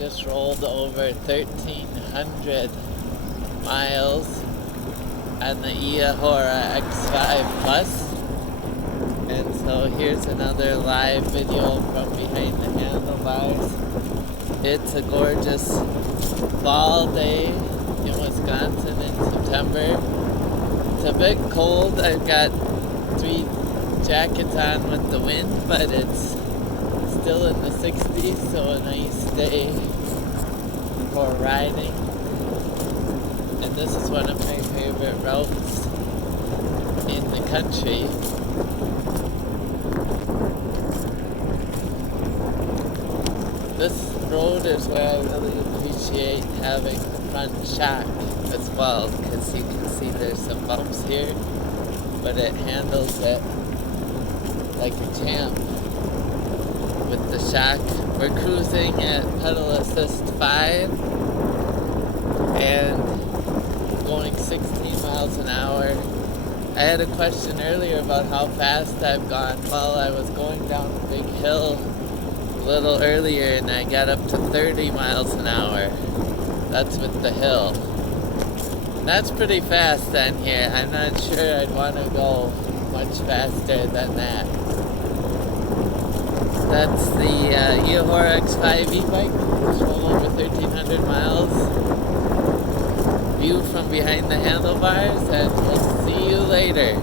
just rolled over 1,300 miles on the Eahora X5 Plus. And so here's another live video from behind the handlebars. It's a gorgeous fall day in Wisconsin in September. It's a bit cold. I've got 3 jackets on with the wind, but it's still in the 60s, so a nice day for riding. And this is one of my favorite routes in the country. This road is where I really appreciate having the front shock as well, because you can see there's some bumps here, but it handles it like a champ with the shock. We're cruising at pedal assist 5 and going 16 miles an hour. I had a question earlier about how fast I've gone. Well, I was going down a big hill a little earlier and I got up to 30 miles an hour. That's with the hill. That's pretty fast on here. I'm not sure I'd want to go much faster than that. That's the Eahora X5 e-bike. It's rolled over 1,300 miles. View from behind the handlebars, and we'll see you later.